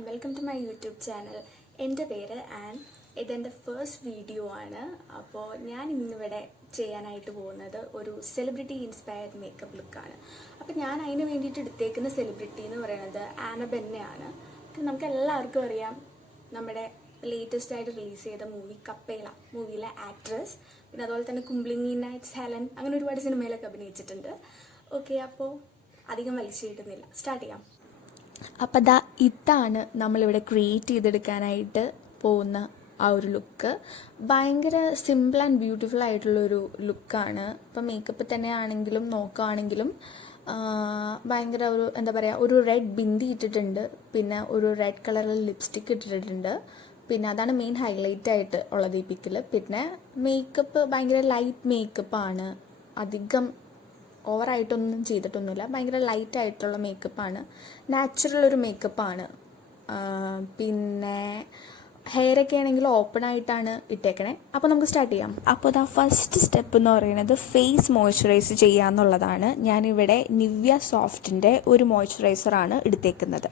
and welcome to my YouTube channel. എൻ്റെ പേര് an. ഇതെൻ്റെ ഫസ്റ്റ് വീഡിയോ ആണ്. അപ്പോൾ ഞാൻ ഇന്നിവിടെ ചെയ്യാനായിട്ട് പോകുന്നത് ഒരു സെലിബ്രിറ്റി ഇൻസ്പയർഡ് മേക്കപ്പ് ലുക്കാണ്. അപ്പോൾ ഞാൻ അതിന് വേണ്ടിയിട്ട് എടുത്തേക്കുന്ന സെലിബ്രിറ്റി എന്ന് പറയുന്നത് ആനബെന്നെയാണ്. നമുക്ക് എല്ലാവർക്കും അറിയാം, നമ്മുടെ ലേറ്റസ്റ്റ് ആയിട്ട് റിലീസ് ചെയ്ത മൂവി കപ്പേല മൂവിയിലെ ആക്ട്രസ്. പിന്നെ അതുപോലെ തന്നെ കുംബ്ലിംഗി നൈറ്റ്സ്, ഹെലൻ, അങ്ങനെ ഒരുപാട് സിനിമയിലൊക്കെ അഭിനയിച്ചിട്ടുണ്ട്. ഓക്കെ, അപ്പോൾ അധികം വലിച്ചു കിട്ടുന്നില്ല, സ്റ്റാർട്ട് ചെയ്യാം. അപ്പോൾ ഇതാണ് നമ്മളിവിടെ ക്രിയേറ്റ് ചെയ്തെടുക്കാനായിട്ട് പോകുന്ന ആ ഒരു ലുക്ക്. ഭയങ്കര സിമ്പിൾ ആൻഡ് ബ്യൂട്ടിഫുൾ ആയിട്ടുള്ളൊരു ലുക്കാണ്. ഇപ്പം മേക്കപ്പ് തന്നെ ആണെങ്കിലും നോക്കുകയാണെങ്കിലും ഭയങ്കര ഒരു എന്താ പറയുക, ഒരു റെഡ് ബിന്ദി ഇട്ടിട്ടുണ്ട്, പിന്നെ ഒരു റെഡ് കളറിൽ ലിപ്സ്റ്റിക്ക് ഇട്ടിട്ടുണ്ട്. പിന്നെ അതാണ് മെയിൻ ഹൈലൈറ്റ് ആയിട്ട് ഉള്ളത് ഈ പിക്കിൽ. പിന്നെ മേക്കപ്പ് ഭയങ്കര ലൈറ്റ് മേക്കപ്പാണ്, അധികം ഓവറായിട്ടൊന്നും ചെയ്തിട്ടൊന്നുമില്ല. ഭയങ്കര ലൈറ്റായിട്ടുള്ള മേക്കപ്പാണ്, നാച്ചുറൽ ഒരു മേക്കപ്പാണ്. പിന്നെ ഹെയറൊക്കെ ആണെങ്കിൽ ഓപ്പൺ ആയിട്ടാണ് ഇട്ടേക്കണേ. അപ്പോൾ നമുക്ക് സ്റ്റാർട്ട് ചെയ്യാം. അപ്പോൾ ഫസ്റ്റ് സ്റ്റെപ്പ് എന്ന് പറയുന്നത് ഫേസ് മോയ്സ്ചറൈസ് ചെയ്യുക എന്നുള്ളതാണ്. ഞാനിവിടെ നിവ്യ സോഫ്റ്റിൻ്റെ ഒരു മോയ്സ്ചറൈസറാണ് എടുത്തേക്കുന്നത്.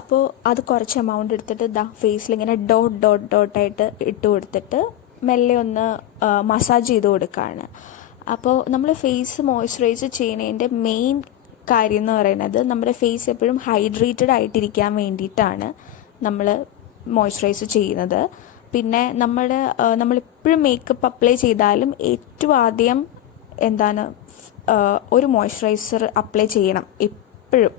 അപ്പോൾ അത് കുറച്ച് എമൗണ്ട് എടുത്തിട്ട് ഫേസിൽ ഇങ്ങനെ ഡോട്ടായിട്ട് ഇട്ട് കൊടുത്തിട്ട് മെല്ലെ ഒന്ന് മസാജ് ചെയ്ത് കൊടുക്കുകയാണ്. അപ്പോൾ നമ്മൾ ഫേസ് മോയ്സ്ചറൈസ് ചെയ്യുന്നതിൻ്റെ മെയിൻ കാര്യം എന്ന് പറയുന്നത് നമ്മുടെ ഫേസ് എപ്പോഴും ഹൈഡ്രേറ്റഡ് ആയിട്ടിരിക്കാൻ വേണ്ടിയിട്ടാണ് നമ്മൾ മോയ്സ്ചറൈസ് ചെയ്യുന്നത്. പിന്നെ നമ്മളെപ്പോഴും മേക്കപ്പ് അപ്ലൈ ചെയ്താലും ഏറ്റവും ആദ്യം ഒരു മോയ്സ്ചറൈസർ അപ്ലൈ ചെയ്യണം എപ്പോഴും.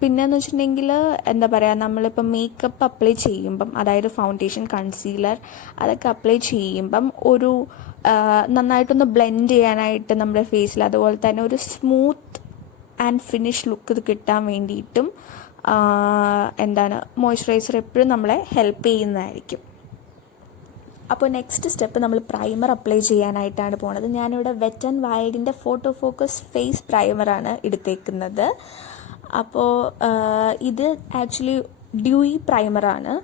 പിന്നെയെന്ന് വെച്ചിട്ടുണ്ടെങ്കിൽ എന്താ പറയുക, നമ്മളിപ്പോൾ മേക്കപ്പ് അപ്ലൈ ചെയ്യുമ്പം, അതായത് ഫൗണ്ടേഷൻ, കൺസീലർ അതൊക്കെ അപ്ലൈ ചെയ്യുമ്പം ഒരു നന്നായിട്ടൊന്ന് ബ്ലെൻഡ് ചെയ്യാനായിട്ട് നമ്മുടെ ഫേസിൽ, അതുപോലെ തന്നെ ഒരു സ്മൂത്ത് ആൻഡ് ഫിനിഷ് ലുക്ക് ഇത് കിട്ടാൻ വേണ്ടിയിട്ടും മോയ്സ്ചറൈസർ എപ്പോഴും നമ്മളെ ഹെൽപ്പ് ചെയ്യുന്നതായിരിക്കും. അപ്പോൾ നെക്സ്റ്റ് സ്റ്റെപ്പ് നമ്മൾ പ്രൈമർ അപ്ലൈ ചെയ്യാനായിട്ടാണ് പോണത്. ഞാനിവിടെ വെറ്റ് ആൻഡ് വൈൽഡിൻ്റെ ഫോട്ടോ ഫോക്കസ് ഫേസ് പ്രൈമറാണ് എടുത്തേക്കുന്നത്. അപ്പോൾ ഇത് ആക്ച്വലി ഡ്യൂയി പ്രൈമറാണ്.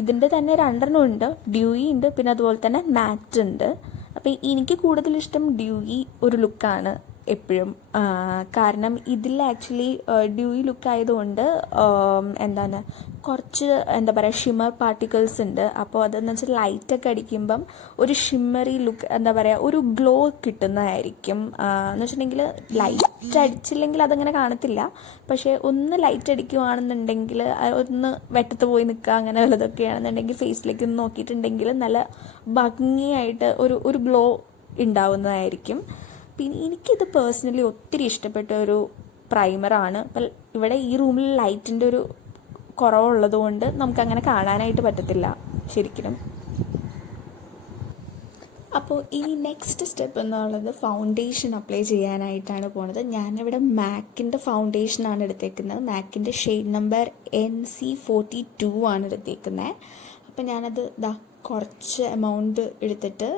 ഇതിൻ്റെ തന്നെ രണ്ടെണ്ണം ഉണ്ട്, ഡ്യൂയി ഉണ്ട്, പിന്നെ അതുപോലെ തന്നെ മാറ്റ് ഉണ്ട്. അപ്പോൾ എനിക്ക് കൂടുതലിഷ്ടം ഡ്യൂയി ഒരു ലുക്കാണ് എപ്പോഴും. കാരണം ഇതിൽ ആക്ച്വലി ഡ്യൂയി ലുക്ക് ആയതുകൊണ്ട് കുറച്ച് എന്താ പറയുക, ഷിമ്മർ പാർട്ടിക്കിൾസ് ഉണ്ട്. അപ്പോൾ അതെന്ന് വെച്ചാൽ ലൈറ്റൊക്കെ അടിക്കുമ്പം ഒരു ഷിമ്മറി ലുക്ക്, എന്താ പറയുക, ഒരു ഗ്ലോ കിട്ടുന്നതായിരിക്കും. എന്ന് വെച്ചിട്ടുണ്ടെങ്കിൽ ലൈറ്റ് അടിച്ചില്ലെങ്കിൽ അതങ്ങനെ കാണത്തില്ല. പക്ഷേ ഒന്ന് ലൈറ്റ് അടിക്കുകയാണെന്നുണ്ടെങ്കിൽ, ഒന്ന് വെട്ടത്ത് പോയി നിൽക്കുക, അങ്ങനെ വല്ലതൊക്കെയാണെന്നുണ്ടെങ്കിൽ ഫേസിലേക്ക് ഒന്ന് നോക്കിയിട്ടുണ്ടെങ്കിൽ നല്ല ഭംഗിയായിട്ട് ഒരു ഗ്ലോ ഉണ്ടാവുന്നതായിരിക്കും. പിന്നെ എനിക്കിത് പേഴ്സണലി ഒത്തിരി ഇഷ്ടപ്പെട്ട ഒരു പ്രൈമറാണ്. അപ്പം ഇവിടെ ഈ റൂമിൽ ലൈറ്റിൻ്റെ ഒരു കുറവുള്ളത് കൊണ്ട് നമുക്കങ്ങനെ കാണാനായിട്ട് പറ്റത്തില്ല ശരിക്കും. അപ്പോൾ ഇനി നെക്സ്റ്റ് സ്റ്റെപ്പ് എന്നുള്ളത് ഫൗണ്ടേഷൻ അപ്ലൈ ചെയ്യാനായിട്ടാണ് പോണത്. ഞാനിവിടെ മാക്കിൻ്റെ ഫൗണ്ടേഷനാണ് എടുത്തേക്കുന്നത്. മാക്കിൻ്റെ ഷെയ്ഡ് നമ്പർ NC42 ആണ് എടുത്തേക്കുന്നത്. അപ്പോൾ ഞാനത് കുറച്ച് എമൗണ്ട് എടുത്തിട്ട്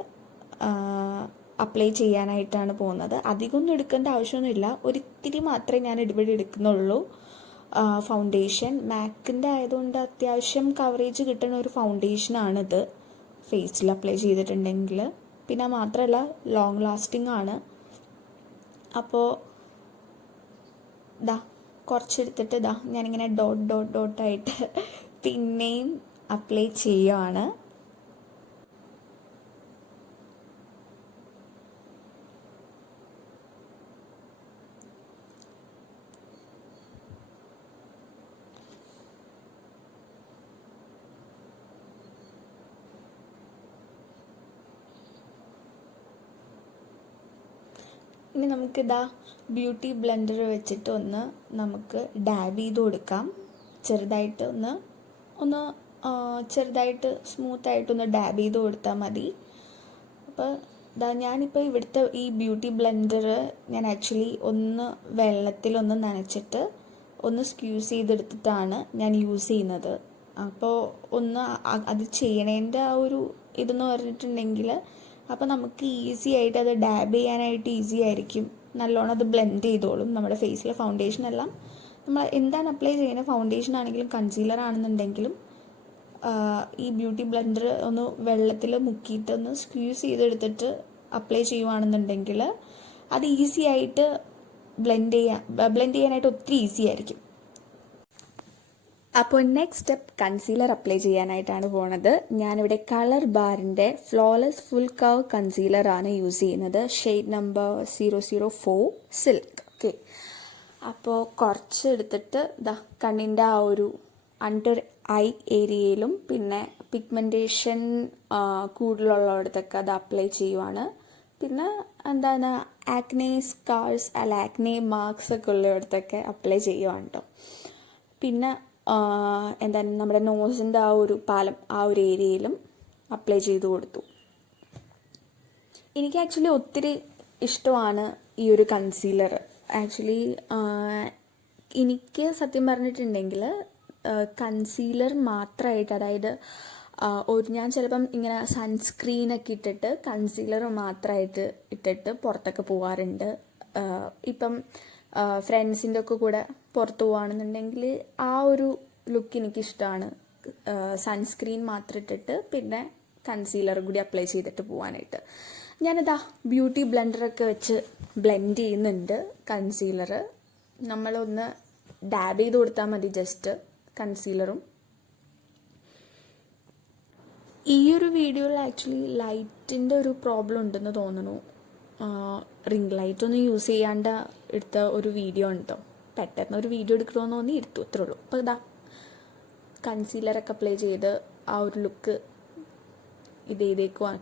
അപ്ലൈ ചെയ്യാനായിട്ടാണ് പോകുന്നത്. അധികമൊന്നും എടുക്കേണ്ട ആവശ്യമൊന്നുമില്ല, ഒരിത്തിരി മാത്രമേ ഞാൻ ഇവിടെ എടുക്കുന്നുള്ളൂ ഫൗണ്ടേഷൻ. മാക്കിൻ്റെ ആയതുകൊണ്ട് അത്യാവശ്യം കവറേജ് കിട്ടുന്ന ഒരു ഫൗണ്ടേഷനാണിത് ഫേസിൽ അപ്ലൈ ചെയ്തിട്ടുണ്ടെങ്കിൽ. പിന്നെ മാത്രമല്ല ലോങ് ലാസ്റ്റിംഗ് ആണ്. അപ്പോൾ കുറച്ചെടുത്തിട്ട് ഞാനിങ്ങനെ ഡോട്ടായിട്ട് പിന്നെയും അപ്ലൈ ചെയ്യുകയാണ്. ഇനി നമുക്കിതാ ബ്യൂട്ടി ബ്ലെൻഡർ വെച്ചിട്ട് നമുക്ക് ഡാബ് ചെയ്ത് കൊടുക്കാം. ചെറുതായിട്ട് ചെറുതായിട്ട് സ്മൂത്തായിട്ടൊന്ന് ഡാബ് ചെയ്ത് കൊടുത്താൽ മതി. അപ്പോൾ ഞാനിപ്പോൾ ഇവിടുത്തെ ഈ ബ്യൂട്ടി ബ്ലെൻഡർ ഞാൻ ആക്ച്വലി വെള്ളത്തിലൊന്ന് നനച്ചിട്ട് സ്ക്യൂസ് ചെയ്തെടുത്തിട്ടാണ് ഞാൻ യൂസ് ചെയ്യുന്നത്. അപ്പോൾ അത് ചെയ്യണതിൻ്റെ ആ ഒരു ഇതെന്ന് പറഞ്ഞിട്ടുണ്ടെങ്കിൽ, അപ്പോൾ നമുക്ക് ഈസി ആയിട്ട് അത് ഡാബ് ചെയ്യാനായിട്ട് ഈസി ആയിരിക്കും. നല്ലോണം അത് ബ്ലെൻഡ് ചെയ്തോളും നമ്മുടെ ഫേസിലെ ഫൗണ്ടേഷൻ എല്ലാം. നമ്മൾ എന്താണ് അപ്ലൈ ചെയ്യുന്നത്, ഫൗണ്ടേഷൻ ആണെങ്കിലും കൺസീലർ ആണെന്നുണ്ടെങ്കിലും, ഈ ബ്യൂട്ടി ബ്ലെൻഡർ വെള്ളത്തിൽ മുക്കിയിട്ട് സ്ക്യൂസ് ചെയ്തെടുത്തിട്ട് അപ്ലൈ ചെയ്യുവാണെന്നുണ്ടെങ്കിൽ അത് ഈസി ആയിട്ട് ബ്ലെൻഡ് ചെയ്യാനായിട്ട് ഒത്തിരി ഈസി ആയിരിക്കും. അപ്പോൾ നെക്സ്റ്റ് സ്റ്റെപ്പ് കൺസീലർ അപ്ലൈ ചെയ്യാനായിട്ടാണ് പോണത്. ഞാനിവിടെ കളർ ബാറിൻ്റെ ഫ്ലോലെസ് ഫുൾ കർവ് കൺസീലറാണ് യൂസ് ചെയ്യുന്നത്. Shade number 004 silk. ഓക്കെ, അപ്പോൾ കുറച്ച് എടുത്തിട്ട് കണ്ണിൻ്റെ ആ ഒരു അണ്ടർ ഐ ഏരിയയിലും പിന്നെ പിഗ്മെൻറ്റേഷൻ കൂടുതലുള്ളിടത്തൊക്കെ അത് അപ്ലൈ ചെയ്യുവാണ്. പിന്നെ എന്താണ് ആക്നെ സ്കാർസ് അല്ല ആക്നെ മാർക്സ് ഒക്കെ ഉള്ളിടത്തൊക്കെ അപ്ലൈ ചെയ്യുവാണ് കേട്ടോ. പിന്നെ എന്താണ് നമ്മുടെ നോസിൻ്റെ ആ ഒരു പാലം ആ ഒരു ഏരിയയിലും അപ്ലൈ ചെയ്ത് കൊടുത്തു. എനിക്ക് ആക്ച്വലി ഒത്തിരി ഇഷ്ടമാണ് ഈ ഒരു കൺസീലർ. ആക്ച്വലി എനിക്ക് സത്യം പറഞ്ഞിട്ടുണ്ടെങ്കിൽ കൺസീലർ മാത്രമായിട്ട്, അതായത് ഞാൻ ചിലപ്പം ഇങ്ങനെ സൺസ്ക്രീനൊക്കെ ഇട്ടിട്ട് കൺസീലർ മാത്രമായിട്ട് ഇട്ടിട്ട് പുറത്തൊക്കെ പോകാറുണ്ട്. ഇപ്പം ഫ്രണ്ട്സിൻ്റെ ഒക്കെ കൂടെ പുറത്ത് പോവുകയാണെന്നുണ്ടെങ്കിൽ ആ ഒരു ലുക്ക് എനിക്കിഷ്ടമാണ്. സൺസ്ക്രീൻ മാത്രം ഇട്ടിട്ട് പിന്നെ കൺസീലർ കൂടി അപ്ലൈ ചെയ്തിട്ട് പോകാനായിട്ട്. ഞാനിതാ ബ്യൂട്ടി ബ്ലെൻഡറൊക്കെ വെച്ച് ബ്ലെൻഡ് ചെയ്യുന്നുണ്ട് കൺസീലർ. നമ്മളൊന്ന് ഡാബ് ചെയ്ത് കൊടുത്താൽ മതി ജസ്റ്റ് കൺസീലറും. ഈ ഒരു വീഡിയോയിൽ ആക്ച്വലി ലൈറ്റിൻ്റെ ഒരു പ്രോബ്ലം ഉണ്ടെന്ന് തോന്നുന്നു. റിംഗ് ലൈറ്റൊന്നും യൂസ് ചെയ്യാണ്ട് എടുത്ത ഒരു വീഡിയോ ഉണ്ടോ, പെട്ടെന്ന് ഒരു വീഡിയോ എടുക്കണമെന്ന് തോന്നി എടുത്തു, അത്രേ ഉള്ളൂ. അപ്പോൾ കൺസീലറൊക്കെ അപ്ലൈ ചെയ്ത് ആ ഒരു ലുക്ക്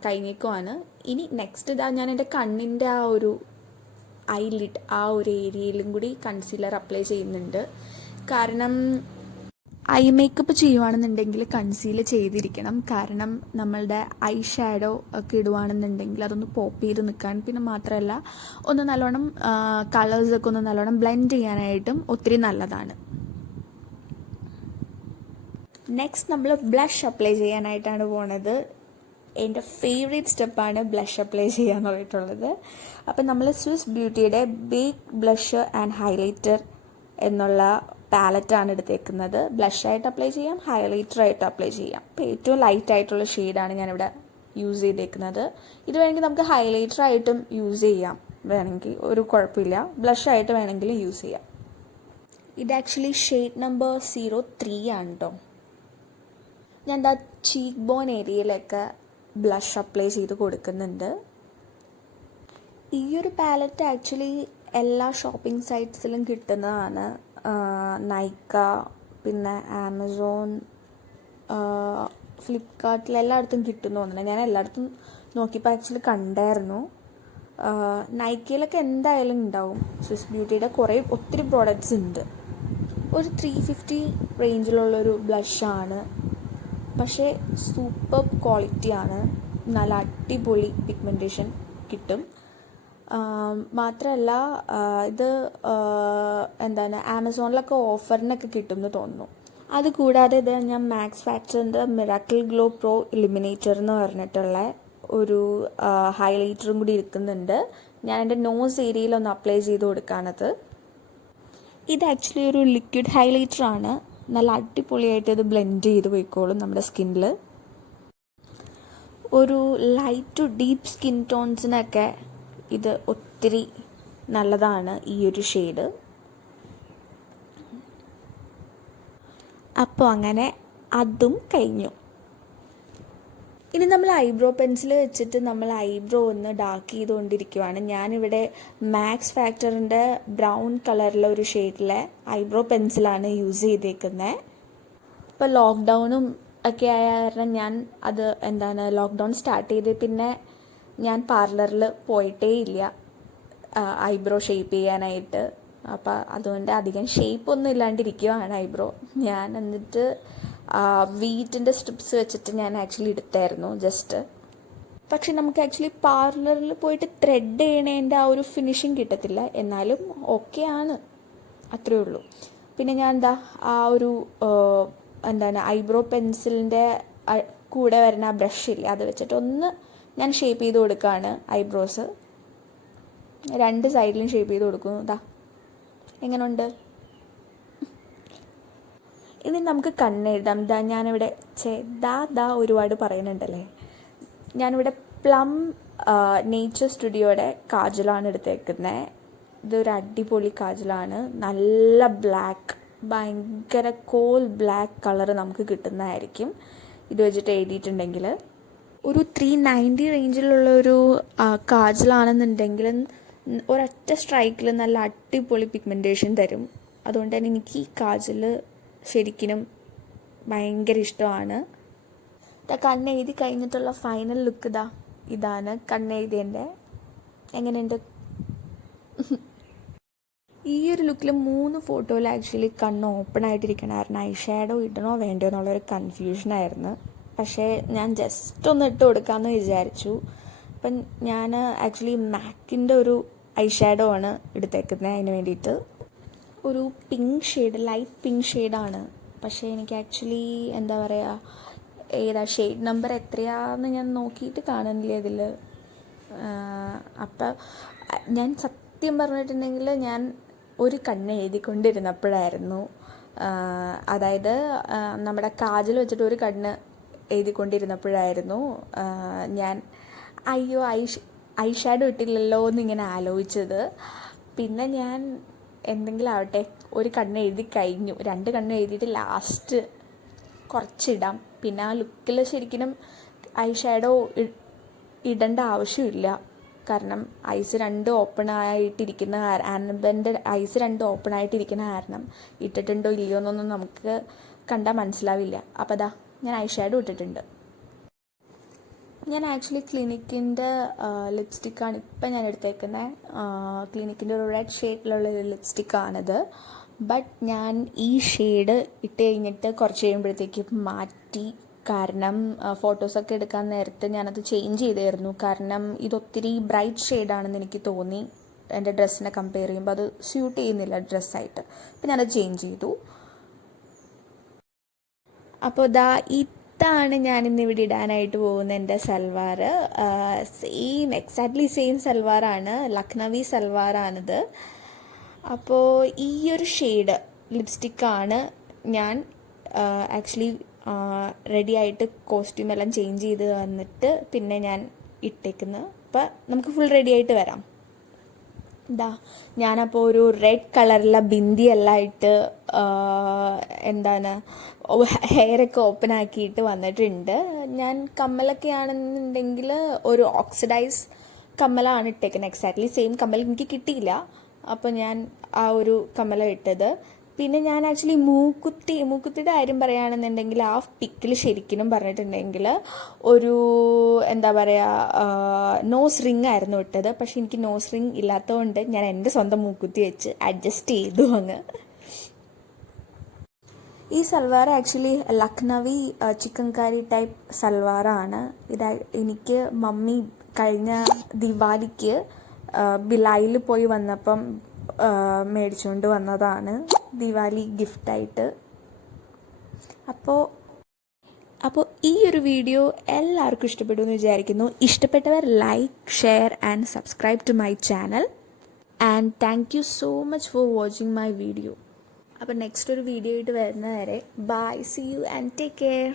കഴിഞ്ഞേക്കുവാണ്. ഇനി നെക്സ്റ്റ് ഞാൻ എൻ്റെ കണ്ണിൻ്റെ ആ ഒരു ഐലിഡ് ആ ഒരു ഏരിയയിലും കൂടി കൺസീലർ അപ്ലൈ ചെയ്യുന്നുണ്ട്. കാരണം ഐ മേക്കപ്പ് ചെയ്യുവാണെന്നുണ്ടെങ്കിൽ കൺസീൽ ചെയ്തിരിക്കണം. കാരണം നമ്മളുടെ ഐ ഷാഡോ ഒക്കെ ഇടുവാണെന്നുണ്ടെങ്കിൽ അതൊന്ന് പോപ്പ് ചെയ്ത് നിൽക്കാൻ, പിന്നെ മാത്രമല്ല ഒന്ന് നല്ലോണം കളേഴ്സൊക്കെ ഒന്ന് നല്ലോണം ബ്ലെൻഡ് ചെയ്യാനായിട്ടും ഒത്തിരി നല്ലതാണ്. നെക്സ്റ്റ് നമ്മൾ ബ്ലഷ് അപ്ലൈ ചെയ്യാനായിട്ടാണ് പോണത്. എൻ്റെ ഫേവറേറ്റ് സ്റ്റെപ്പാണ് ബ്ലഷ് അപ്ലൈ ചെയ്യാന്ന് പറഞ്ഞിട്ടുള്ളത്. അപ്പം നമ്മൾ സ്വിസ് ബ്യൂട്ടിയുടെ ബേക്ക് ബ്ലഷ് ആൻഡ് ഹൈലൈറ്റർ എന്നുള്ള പാലറ്റാണ് എടുത്തേക്കുന്നത്. ബ്ലഷായിട്ട് അപ്ലൈ ചെയ്യാം, ഹൈലൈറ്ററായിട്ട് അപ്ലൈ ചെയ്യാം. അപ്പോൾ ഏറ്റവും ലൈറ്റ് ആയിട്ടുള്ള ഷെയ്ഡാണ് ഞാനിവിടെ യൂസ് ചെയ്തേക്കുന്നത്. ഇത് വേണമെങ്കിൽ നമുക്ക് ഹൈലൈറ്ററായിട്ടും യൂസ് ചെയ്യാം, വേണമെങ്കിൽ ഒരു കുഴപ്പമില്ല. ബ്ലഷായിട്ട് വേണമെങ്കിൽ യൂസ് ചെയ്യാം. ഇത് ആക്ച്വലി ഷെയ്ഡ് നമ്പർ 03 ആണ് കേട്ടോ. ഞാൻ എന്താ ചീക്ക് ബോൺ ഏരിയയിലൊക്കെ ബ്ലഷ് അപ്ലൈ ചെയ്ത് കൊടുക്കുന്നുണ്ട്. ഈ ഒരു പാലറ്റ് ആക്ച്വലി എല്ലാ ഷോപ്പിംഗ് സൈറ്റ്സിലും കിട്ടുന്നതാണ്. നൈക്ക, പിന്നെ ആമസോൺ, ഫ്ലിപ്കാർട്ടിൽ എല്ലായിടത്തും കിട്ടുമെന്ന് തോന്നുന്നുണ്ട്. ഞാൻ എല്ലായിടത്തും നോക്കിയപ്പോൾ ആക്ച്വലി കണ്ടായിരുന്നു. നൈക്കയിലൊക്കെ എന്തായാലും ഉണ്ടാവും. സ്വിസ് ബ്യൂട്ടിയുടെ ഒത്തിരി പ്രോഡക്റ്റ്സ് ഉണ്ട്. ഒരു 350 റേഞ്ചിലുള്ളൊരു ബ്ലഷാണ്, പക്ഷേ സൂപ്പർ ക്വാളിറ്റിയാണ്. നല്ല അടിപൊളി പിഗ്മെൻറ്റേഷൻ കിട്ടും. മാത്രമല്ല ഇത് എന്താണ് ആമസോണിലൊക്കെ ഓഫറിനൊക്കെ കിട്ടുമെന്ന് തോന്നുന്നു. അതുകൂടാതെ ഇത് ഞാൻ മാക്സ് ഫാക്ടറിൻ്റെ മിറാക്കിൾ ഗ്ലോ പ്രോ ഇലിമിനേറ്റർ എന്ന് പറഞ്ഞിട്ടുള്ള ഒരു ഹൈലൈറ്ററും കൂടി ഇരിക്കുന്നുണ്ട്. ഞാൻ എൻ്റെ നോസ് ഏരിയയിലൊന്ന് അപ്ലൈ ചെയ്ത് കൊടുക്കാനത്. ഇത് ആക്ച്വലി ഒരു ലിക്വിഡ് ഹൈലൈറ്ററാണ്. നല്ല അടിപൊളിയായിട്ട് ഇത് ബ്ലെൻഡ് ചെയ്ത് പോയിക്കോളും നമ്മുടെ സ്കിന്നിൽ. ഒരു ലൈറ്റ് ടു ഡീപ്പ് സ്കിൻ ടോൺസിനൊക്കെ ഇത് ഒത്തിരി നല്ലതാണ് ഈ ഒരു ഷെയ്ഡ്. അപ്പോൾ അങ്ങനെ അതും കഴിഞ്ഞു. ഇനി നമ്മൾ ഐബ്രോ പെൻസിൽ വെച്ചിട്ട് നമ്മൾ ഐബ്രോ ഒന്ന് ഡാർക്ക് ചെയ്തുകൊണ്ടിരിക്കുവാണ്. ഞാനിവിടെ മാക്സ് ഫാക്ടറിൻ്റെ ബ്രൗൺ കളറിലെ ഒരു ഷെയ്ഡിലെ ഐബ്രോ പെൻസിലാണ് യൂസ് ചെയ്തേക്കുന്നത്. ഇപ്പോൾ ലോക്ക്ഡൗണും ഒക്കെ ആയ കാരണം ഞാൻ ലോക്ക്ഡൗൺ സ്റ്റാർട്ട് ചെയ്ത് പിന്നെ ഞാൻ പാർലറിൽ പോയിട്ടേ ഇല്ല ഐബ്രോ ഷേപ്പ് ചെയ്യാനായിട്ട്. അപ്പോൾ അതുകൊണ്ട് അധികം ഷേപ്പൊന്നും ഇല്ലാണ്ടിരിക്കുകയാണ് ഐബ്രോ. ഞാൻ എന്നിട്ട് വീറ്റിൻ്റെ സ്ട്രിപ്സ് വെച്ചിട്ട് ഞാൻ ആക്ച്വലി എടുത്തായിരുന്നു ജസ്റ്റ്. പക്ഷെ നമുക്ക് ആക്ച്വലി പാർലറിൽ പോയിട്ട് ത്രെഡ് ചെയ്യണേൻ്റെ ആ ഒരു ഫിനിഷിങ് കിട്ടത്തില്ല. എന്നാലും ഓക്കെ ആണ്, അത്രയേ ഉള്ളൂ. പിന്നെ ഞാൻ ആ ഒരു ഐബ്രോ പെൻസിലിൻ്റെ കൂടെ വരുന്ന ആ ബ്രഷില്ലേ, അത് വെച്ചിട്ട് ഒന്ന് ഞാൻ ഷേപ്പ് ചെയ്ത് കൊടുക്കുകയാണ് ഐബ്രോസ്. 2 സൈഡിലും ഷേപ്പ് ചെയ്ത് കൊടുക്കുന്നു. എങ്ങനെയുണ്ട്? ഇനി നമുക്ക് കണ്ണെഴുതാം. ഞാനിവിടെ ഒരുപാട് പറയുന്നുണ്ടല്ലേ. ഞാനിവിടെ പ്ലം നേച്ചർ സ്റ്റുഡിയോയുടെ കാജലാണ് എടുത്തേക്കുന്നത്. ഇതൊരു അടിപൊളി കാജലാണ്. നല്ല ബ്ലാക്ക് ഭയങ്കര കോൾ ബ്ലാക്ക് കളർ നമുക്ക് കിട്ടുന്നതായിരിക്കും ഇത് വെച്ചിട്ട് എഴുതിയിട്ടുണ്ടെങ്കിൽ. ഒരു 390 റേഞ്ചിലുള്ള ഒരു കാജലാണെന്നുണ്ടെങ്കിൽ ഒരൊറ്റ സ്ട്രൈക്കിൽ നല്ല അടിപൊളി പിഗ്മെൻറ്റേഷൻ തരും. അതുകൊണ്ട് തന്നെ എനിക്ക് ഈ കാജൽ ശരിക്കും ഭയങ്കര ഇഷ്ടമാണ്. കണ്ണെഴുതി കഴിഞ്ഞിട്ടുള്ള ഫൈനൽ ലുക്ക് ഇതാണ് കണ്ണെഴുതിയതിൻ്റെ. എങ്ങനെയുണ്ട്? ഈ ഒരു ലുക്കിൽ 3 ഫോട്ടോയിൽ ആക്ച്വലി കണ്ണ് ഓപ്പൺ ആയിട്ടിരിക്കണമായിരുന്നു. ഐ ഷാഡോ ഇടണോ വേണ്ടോ എന്നുള്ളൊരു കൺഫ്യൂഷനായിരുന്നു. പക്ഷേ ഞാൻ ജസ്റ്റ് ഒന്ന് ഇട്ട് കൊടുക്കാമെന്ന് വിചാരിച്ചു. അപ്പം ഞാൻ ആക്ച്വലി മാക്കിൻ്റെ ഒരു ഐ ഷാഡോ ആണ് എടുത്തേക്കുന്നത്. അതിന് വേണ്ടിയിട്ട് ഒരു പിങ്ക് ഷെയ്ഡ്, ലൈറ്റ് പിങ്ക് ഷെയ്ഡാണ്. പക്ഷേ എനിക്ക് ആക്ച്വലി എന്താ പറയുക, ഏതാ ഷെയ്ഡ് നമ്പർ എത്രയാണെന്ന് ഞാൻ നോക്കിയിട്ട് കാണുന്നില്ല ഇതിൽ. അപ്പം ഞാൻ സത്യം പറഞ്ഞിട്ടുണ്ടെങ്കിൽ ഞാൻ ഒരു കണ്ണ് എഴുതിക്കൊണ്ടിരുന്നപ്പോഴായിരുന്നു, അതായത് നമ്മുടെ കാജൽ വെച്ചിട്ട് ഒരു കണ്ണ് എഴുതിക്കൊണ്ടിരുന്നപ്പോഴായിരുന്നു ഞാൻ അയ്യോ ഐ ഷാഡോ ഇട്ടില്ലല്ലോ എന്നിങ്ങനെ ആലോചിച്ചത്. പിന്നെ ഞാൻ എന്തെങ്കിലും ആവട്ടെ, ഒരു കണ്ണ് എഴുതി കഴിഞ്ഞു, 2 കണ്ണ് എഴുതിയിട്ട് ലാസ്റ്റ് കുറച്ചിടാം. പിന്നെ ആ ലുക്കിൽ ശരിക്കും ഐ ഷാഡോ ഇടേണ്ട ആവശ്യമില്ല. കാരണം ഐസ് 2 ഓപ്പൺ ആയിട്ടിരിക്കുന്ന ആനബൻ്റെ ഐസ് 2 ഓപ്പൺ ആയിട്ടിരിക്കുന്ന കാരണം ഇട്ടിട്ടുണ്ടോ ഇല്ലയോ എന്നൊന്നും നമുക്ക് കണ്ടാൽ മനസ്സിലാവില്ല. അപ്പോൾ ഞാൻ ഐ ഷാഡോ ഇട്ടിട്ടുണ്ട്. ഞാൻ ആക്ച്വലി ക്ലിനിക്കിൻ്റെ ലിപ്സ്റ്റിക്കാണ് ഇപ്പം ഞാൻ എടുത്തേക്കുന്നത്. ക്ലിനിക്കിൻ്റെ ഒരു റെഡ് ഷെയ്ഡിലുള്ള ലിപ്സ്റ്റിക്കാണിത്. ബട്ട് ഞാൻ ഈ ഷെയ്ഡ് ഇട്ട് കഴിഞ്ഞിട്ട് കുറച്ച് കഴിയുമ്പോഴത്തേക്കും മാറ്റി. കാരണം ഫോട്ടോസൊക്കെ എടുക്കാൻ നേരത്ത് ഞാനത് ചേഞ്ച് ചെയ്തായിരുന്നു. കാരണം ഇതൊത്തിരി ബ്രൈറ്റ് ഷെയ്ഡാണെന്ന് എനിക്ക് തോന്നി. എൻ്റെ ഡ്രസ്സിനെ കമ്പയർ ചെയ്യുമ്പോൾ അത് സ്യൂട്ട് ചെയ്യുന്നില്ല ഡ്രസ്സായിട്ട്. അപ്പം ഞാനത് ചേഞ്ച് ചെയ്തു. അപ്പോൾ ഇതാണ് ഞാനിന്നിവിടെ ഇടാനായിട്ട് പോകുന്ന എൻ്റെ സൽവാർ. എക്സാക്ട്ലി സെയിം സൽവാറാണ്, ലക്നവി സൽവാറാണിത്. അപ്പോൾ ഈ ഒരു ഷെയ്ഡ് ലിപ്സ്റ്റിക്കാണ് ഞാൻ ആക്ച്വലി റെഡി ആയിട്ട് കോസ്റ്റ്യൂമെല്ലാം ചേഞ്ച് ചെയ്ത് വന്നിട്ട് പിന്നെ ഞാൻ ഇട്ടേക്കുന്നത്. അപ്പം നമുക്ക് ഫുൾ റെഡി ആയിട്ട് വരാം. ഞാനപ്പോൾ ഒരു റെഡ് കളറിലെ ബിന്ദിയെല്ലാം ഇട്ട് ഹെയറൊക്കെ ഓപ്പൺ ആക്കിയിട്ട് വന്നിട്ടുണ്ട്. ഞാൻ കമ്മലൊക്കെ ആണെന്നുണ്ടെങ്കിൽ ഒരു ഓക്സിഡൈസ് കമ്മലാണ് ഇട്ടേക്കുന്നത്. എക്സാക്ട്ലി സെയിം കമ്മൽ എനിക്ക് കിട്ടിയില്ല, അപ്പോൾ ഞാൻ ആ ഒരു കമ്മല ഇട്ടത്. പിന്നെ ഞാൻ ആക്ച്വലി മൂക്കുത്തിയുടെ കാര്യം പറയുകയാണെന്നുണ്ടെങ്കിൽ ആ പിക്കിൽ ശരിക്കും പറഞ്ഞിട്ടുണ്ടെങ്കിൽ ഒരു എന്താ പറയുക നോസ് റിങ് ആയിരുന്നു ഇട്ടത്. പക്ഷെ എനിക്ക് നോസ് റിങ് ഇല്ലാത്തതുകൊണ്ട് ഞാൻ എൻ്റെ സ്വന്തം മൂക്കുത്തി വെച്ച് അഡ്ജസ്റ്റ് ചെയ്തു അങ്ങ്. ഈ സൽവാർ ആക്ച്വലി ലക്നവി ചിക്കൻകാരി ടൈപ്പ് സൽവാറാണ്. എനിക്ക് മമ്മി കഴിഞ്ഞ ദിവാലിക്ക് ബിലായിൽ പോയി വന്നപ്പം മേടിച്ചുകൊണ്ട് വന്നതാണ് ദിവാലി ഗിഫ്റ്റായിട്ട്. അപ്പോൾ ഈ ഒരു വീഡിയോ എല്ലാവർക്കും ഇഷ്ടപ്പെടുമെന്ന് വിചാരിക്കുന്നു. ഇഷ്ടപ്പെട്ടവർ like, share and subscribe to my channel. And thank you so much for watching my video. അപ്പോൾ നെക്സ്റ്റ് ഒരു വീഡിയോ ആയിട്ട് വരുന്നവരെ bye, see you and take care.